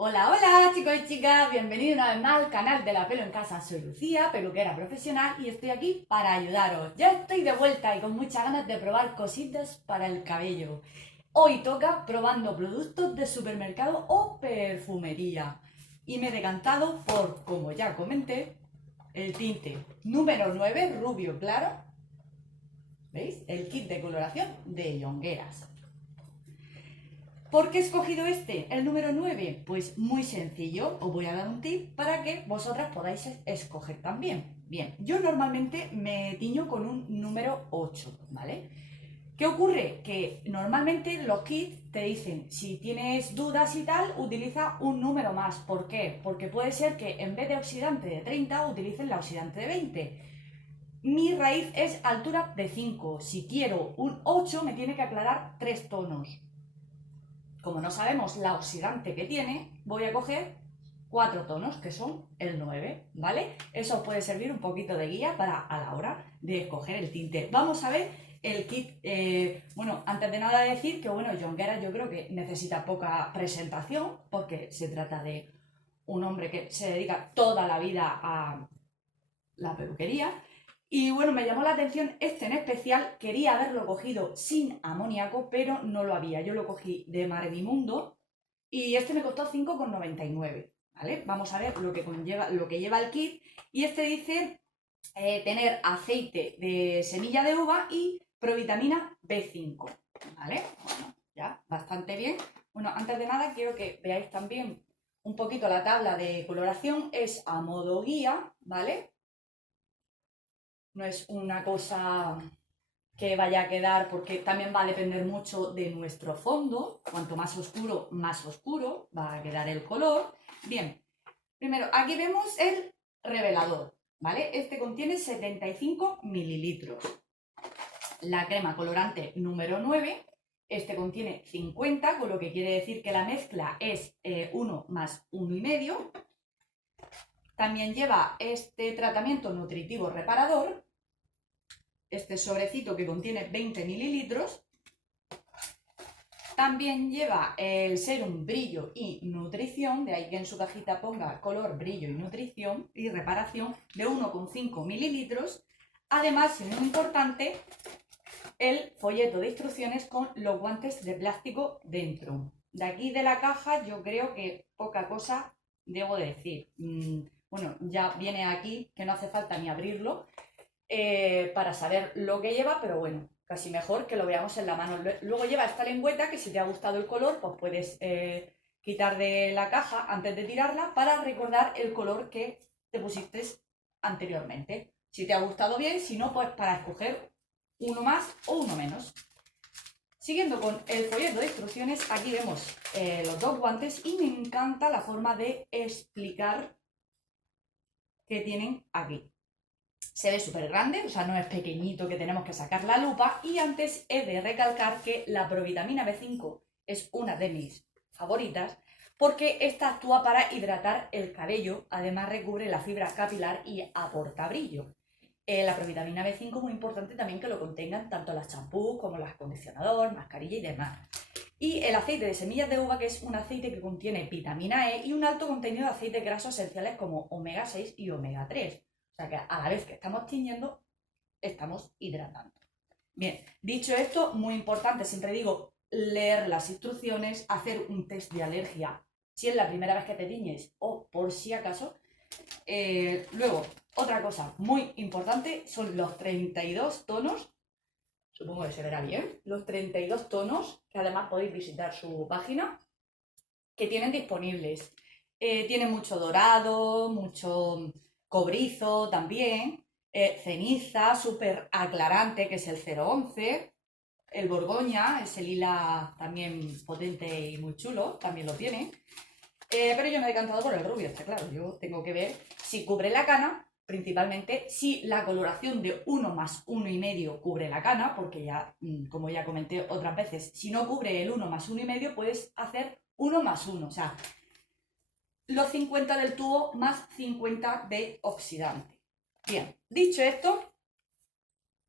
Hola, hola chicos y chicas, bienvenidos una vez más al canal de La Pelo en Casa. Soy Lucía, peluquera profesional y estoy aquí para ayudaros. Ya estoy de vuelta y con muchas ganas de probar cositas para el cabello. Hoy toca probando productos de supermercado o perfumería. Y me he decantado por, como ya comenté, el tinte número 9 rubio claro. ¿Veis? El kit de coloración de Yongueras. ¿Por qué he escogido este, el número 9? Pues muy sencillo, os voy a dar un tip para que vosotras podáis escoger también. Bien, yo normalmente me tiño con un número 8, ¿vale? ¿Qué ocurre? Que normalmente los kits te dicen, si tienes dudas y tal, utiliza un número más. ¿Por qué? Porque puede ser que en vez de oxidante de 30, utilicen la oxidante de 20. Mi raíz es altura de 5. Si quiero un 8, me tiene que aclarar 3 tonos. Como no sabemos la oxidante que tiene, voy a coger 4 tonos, que son el 9, ¿vale? Eso os puede servir un poquito de guía para a la hora de escoger el tinte. Vamos a ver el kit. Bueno, antes de nada decir que, bueno, Yongueras yo creo que necesita poca presentación, porque se trata de un hombre que se dedica toda la vida a la peluquería. Y bueno, me llamó la atención este en especial. Quería haberlo cogido sin amoníaco, pero no lo había. Yo lo cogí de Marvimundo y este me costó 5,99, ¿vale? Vamos a ver lo que lleva el kit. Y este dice tener aceite de semilla de uva y provitamina B5, ¿vale? Bueno, ya, bastante bien. Bueno, antes de nada quiero que veáis también un poquito la tabla de coloración. Es a modo guía, ¿vale? No es una cosa que vaya a quedar, porque también va a depender mucho de nuestro fondo. Cuanto más oscuro va a quedar el color. Bien, primero aquí vemos el revelador, ¿vale? Este contiene 75 mililitros. La crema colorante número 9, este contiene 50, con lo que quiere decir que la mezcla es 1 más 1,5. También lleva este tratamiento nutritivo reparador, este sobrecito que contiene 20 mililitros. También lleva el serum brillo y nutrición, de ahí que en su cajita ponga color, brillo y nutrición y reparación, de 1,5 mililitros. Además, y muy importante, el folleto de instrucciones con los guantes de plástico dentro. De aquí de la caja yo creo que poca cosa debo decir. Bueno, ya viene aquí que no hace falta ni abrirlo para saber lo que lleva, pero bueno, casi mejor que lo veamos en la mano. Luego lleva esta lengüeta que si te ha gustado el color, pues puedes quitar de la caja antes de tirarla para recordar el color que te pusiste anteriormente. Si te ha gustado bien, si no, pues para escoger uno más o uno menos. Siguiendo con el folleto de instrucciones, aquí vemos los dos guantes y me encanta la forma de explicar que tienen aquí. Se ve súper grande, o sea, no es pequeñito que tenemos que sacar la lupa. Y antes he de recalcar que la provitamina B5 es una de mis favoritas porque esta actúa para hidratar el cabello, además recubre la fibra capilar y aporta brillo. La provitamina B5 es muy importante también que lo contengan tanto las champús como los acondicionadores, mascarilla y demás. Y el aceite de semillas de uva, que es un aceite que contiene vitamina E y un alto contenido de aceites grasos esenciales como omega 6 y omega 3. O sea que a la vez que estamos tiñendo, estamos hidratando. Bien, dicho esto, muy importante, siempre digo, leer las instrucciones, hacer un test de alergia si es la primera vez que te tiñes o por si acaso. Luego, otra cosa muy importante son los 32 tonos. Supongo que se verá bien. Los 32 tonos, que además podéis visitar su página, que tienen disponibles. Tiene mucho dorado, mucho cobrizo también, ceniza, súper aclarante, que es el 011, el borgoña, ese lila también potente y muy chulo, también lo tiene. Pero yo me he decantado por el rubio, está claro. Yo tengo que ver si cubre la cana, principalmente si la coloración de 1 más 1,5 cubre la cana, porque ya, como ya comenté otras veces, si no cubre el 1 más 1,5 puedes hacer 1 más 1, o sea, los 50 del tubo más 50 de oxidante. Bien, dicho esto,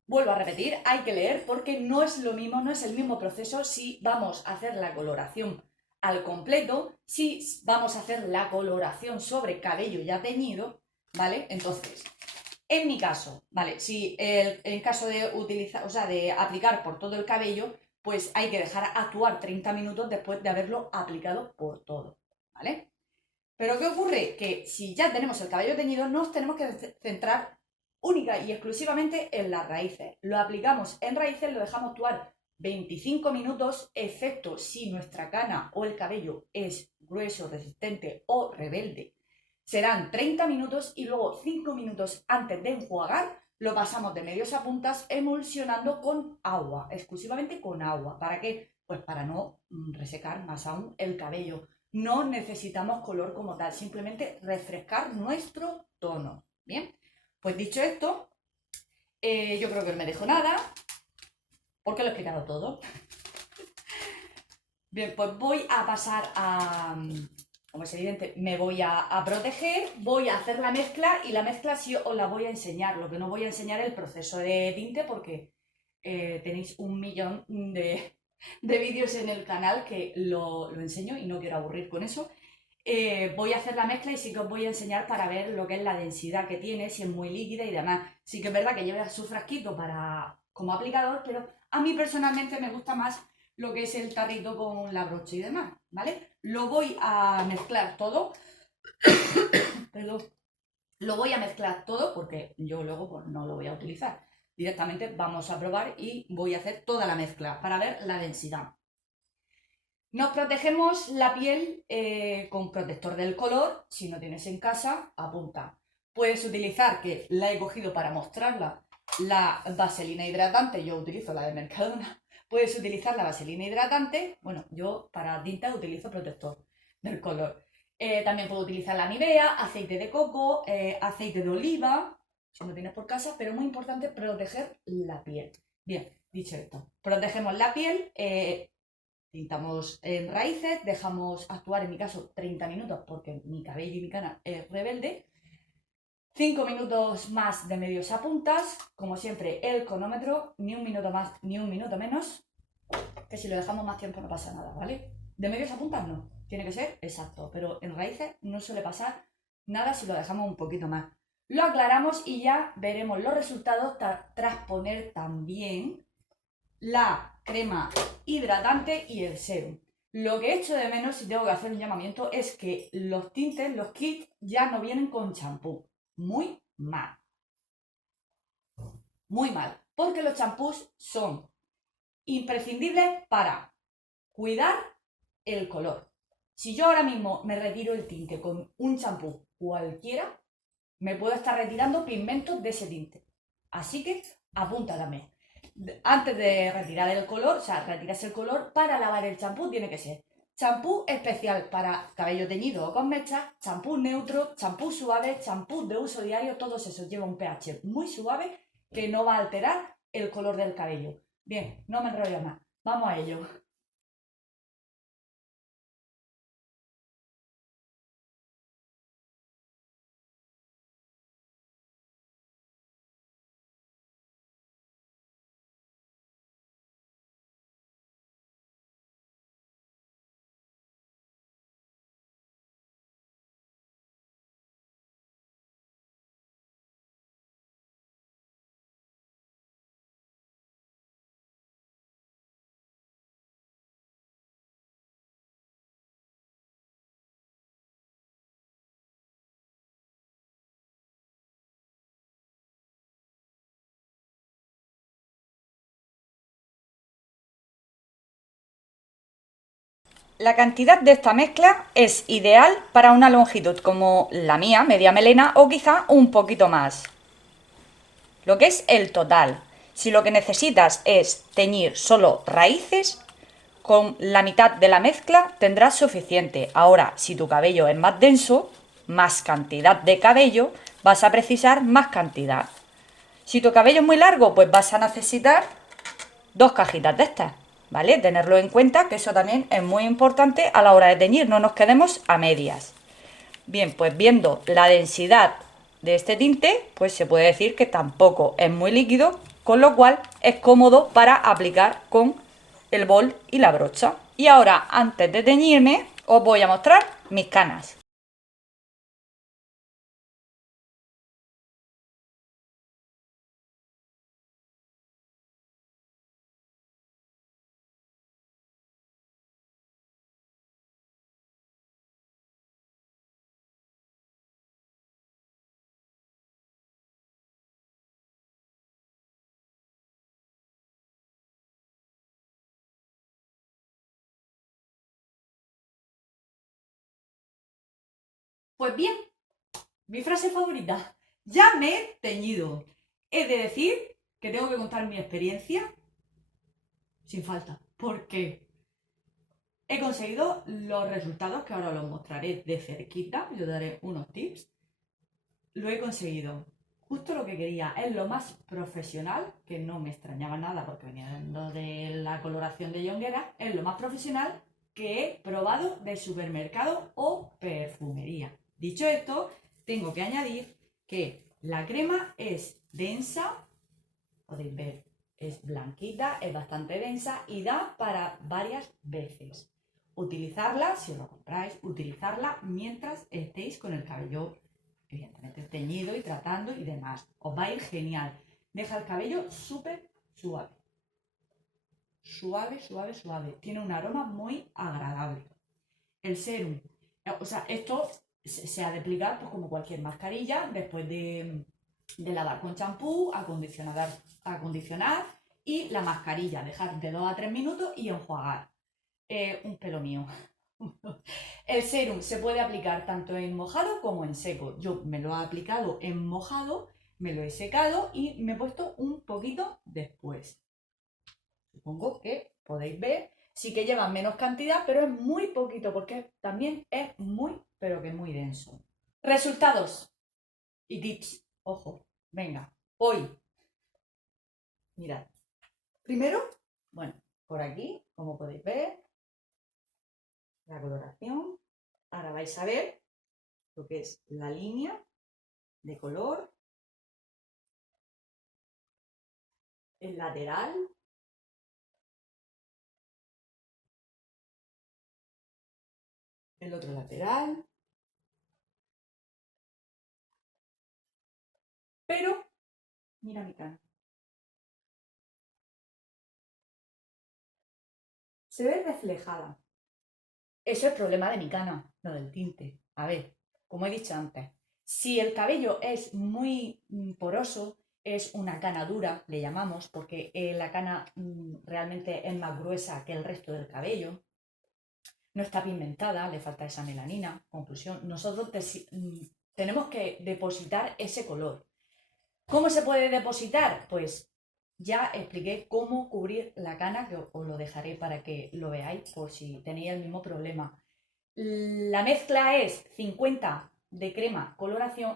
vuelvo a repetir, hay que leer porque no es lo mismo, no es el mismo proceso si vamos a hacer la coloración al completo si vamos a hacer la coloración sobre cabello ya teñido, ¿vale? Entonces, en mi caso, ¿vale? Si en caso de utilizar, o sea, de aplicar por todo el cabello, pues hay que dejar actuar 30 minutos después de haberlo aplicado por todo, ¿vale? Pero ¿qué ocurre? Que si ya tenemos el cabello teñido, nos tenemos que centrar única y exclusivamente en las raíces. Lo aplicamos en raíces, lo dejamos actuar 25 minutos, excepto si nuestra cana o el cabello es grueso, resistente o rebelde. Serán 30 minutos y luego 5 minutos antes de enjuagar lo pasamos de medios a puntas emulsionando con agua, exclusivamente con agua. ¿Para qué? Pues para no resecar más aún el cabello. No necesitamos color como tal, simplemente refrescar nuestro tono. Bien, pues dicho esto, yo creo que no me dejo nada, porque lo he explicado todo. Bien, pues voy a pasar a, como es evidente, me voy a proteger, voy a hacer la mezcla y la mezcla sí os la voy a enseñar. Lo que no voy a enseñar es el proceso de tinte porque tenéis un millón de vídeos en el canal que lo enseño y no quiero aburrir con eso. Voy a hacer la mezcla y sí que os voy a enseñar para ver lo que es la densidad que tiene, si es muy líquida y demás. Sí que es verdad que lleva su frasquito como aplicador, pero a mí personalmente me gusta más lo que es el tarrito con la brocha y demás, ¿vale? Lo voy a mezclar todo. Perdón. Lo voy a mezclar todo porque yo luego pues, no lo voy a utilizar. Directamente vamos a probar y voy a hacer toda la mezcla para ver la densidad. Nos protegemos la piel con protector del color. Si no tienes en casa, apunta. Puedes utilizar, que la he cogido para mostrarla, la vaselina hidratante. Yo utilizo la de Mercadona. Puedes utilizar la vaselina hidratante. Bueno, yo para tinta utilizo protector del color. También puedo utilizar la Nivea, aceite de coco, aceite de oliva, si no tienes por casa, pero muy importante proteger la piel. Bien, dicho esto, protegemos la piel, pintamos en raíces, dejamos actuar en mi caso 30 minutos porque mi cabello y mi cana es rebelde. 5 minutos más de medios a puntas, como siempre el cronómetro, ni un minuto más ni un minuto menos, que si lo dejamos más tiempo no pasa nada, ¿vale? De medios a puntas no, tiene que ser exacto, pero en raíces no suele pasar nada si lo dejamos un poquito más. Lo aclaramos y ya veremos los resultados tras poner también la crema hidratante y el serum. Lo que echo de menos, si tengo que hacer un llamamiento, es que los tintes, los kits, ya no vienen con champú. Muy mal. Muy mal. Porque los champús son imprescindibles para cuidar el color. Si yo ahora mismo me retiro el tinte con un champú cualquiera, me puedo estar retirando pigmentos de ese tinte. Así que apúntame. Antes de retirar el color, o sea, retirarse el color, para lavar el champú tiene que ser champú especial para cabello teñido o con mechas, champú neutro, champú suave, champú de uso diario, todos esos llevan un pH muy suave que no va a alterar el color del cabello. Bien, no me enrollo más, vamos a ello. La cantidad de esta mezcla es ideal para una longitud como la mía, media melena, o quizá un poquito más. Lo que es el total. Si lo que necesitas es teñir solo raíces, con la mitad de la mezcla tendrás suficiente. Ahora, si tu cabello es más denso, más cantidad de cabello, vas a precisar más cantidad. Si tu cabello es muy largo, pues vas a necesitar 2 cajitas de estas, ¿vale? Tenerlo en cuenta, que eso también es muy importante a la hora de teñir, no nos quedemos a medias. Bien, pues viendo la densidad de este tinte, pues se puede decir que tampoco es muy líquido, con lo cual es cómodo para aplicar con el bol y la brocha. Y ahora, antes de teñirme, os voy a mostrar mis canas. Pues bien, mi frase favorita. Ya me he teñido. Es de decir que tengo que contar mi experiencia sin falta. Porque he conseguido los resultados que ahora los mostraré de cerquita. Yo daré unos tips. Lo he conseguido. Justo lo que quería. Es lo más profesional, que no me extrañaba nada porque veniendo de la coloración de Jonguera, es lo más profesional que he probado de supermercado o perfumería. Dicho esto, tengo que añadir que la crema es densa, podéis ver, es blanquita, es bastante densa y da para varias veces. Utilizarla, si os lo compráis, utilizarla mientras estéis con el cabello evidentemente teñido y tratando y demás. Os va a ir genial. Deja el cabello súper suave. Suave, suave, suave. Tiene un aroma muy agradable. El serum. O sea, esto se ha de aplicar pues, como cualquier mascarilla después de lavar con champú, acondicionar y la mascarilla. Dejar de 2 a 3 minutos y enjuagar. Un pelo mío. El serum se puede aplicar tanto en mojado como en seco. Yo me lo he aplicado en mojado, me lo he secado y me he puesto un poquito después. Supongo que podéis ver, sí que lleva menos cantidad, pero es muy poquito porque también es muy, pero que muy denso. Resultados y tips. Ojo, venga, hoy. Mirad. Primero, bueno, por aquí, como podéis ver, la coloración. Ahora vais a ver lo que es la línea de color, el lateral, el otro lateral, pero mira mi cara. Se ve reflejada. Eso es problema de mi cana, no del tinte. A ver, como he dicho antes, si el cabello es muy poroso, es una cana dura, le llamamos, porque la cana realmente es más gruesa que el resto del cabello. No está pigmentada, le falta esa melanina. Conclusión, nosotros tenemos que depositar ese color. ¿Cómo se puede depositar? Pues ya expliqué cómo cubrir la cana, que os lo dejaré para que lo veáis por si tenéis el mismo problema. La mezcla es 50 de crema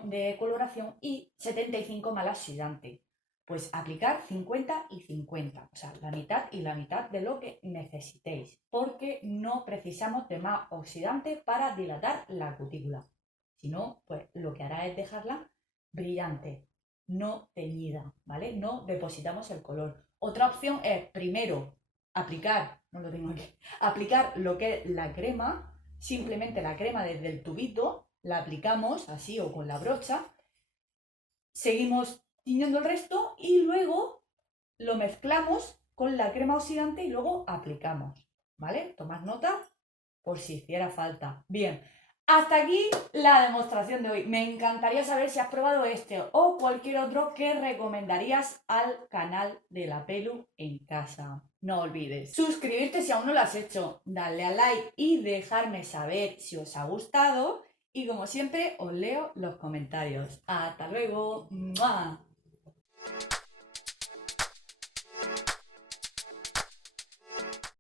de coloración y 75 malaxidante. Pues aplicar 50 y 50, o sea, la mitad y la mitad de lo que necesitéis, porque no precisamos de más oxidante para dilatar la cutícula. Si no, pues lo que hará es dejarla brillante, no teñida, ¿vale? No depositamos el color. Otra opción es primero aplicar, no lo tengo aquí, aplicar lo que es la crema, simplemente la crema desde el tubito, la aplicamos así o con la brocha, seguimos tiñendo el resto y luego lo mezclamos con la crema oxidante y luego aplicamos, ¿vale? Tomad nota por si hiciera falta. Bien, hasta aquí la demostración de hoy. Me encantaría saber si has probado este o cualquier otro que recomendarías al canal de la Pelu en casa. No olvides suscribirte si aún no lo has hecho, darle a like y dejarme saber si os ha gustado. Y como siempre, os leo los comentarios. ¡Hasta luego! ¡Mua!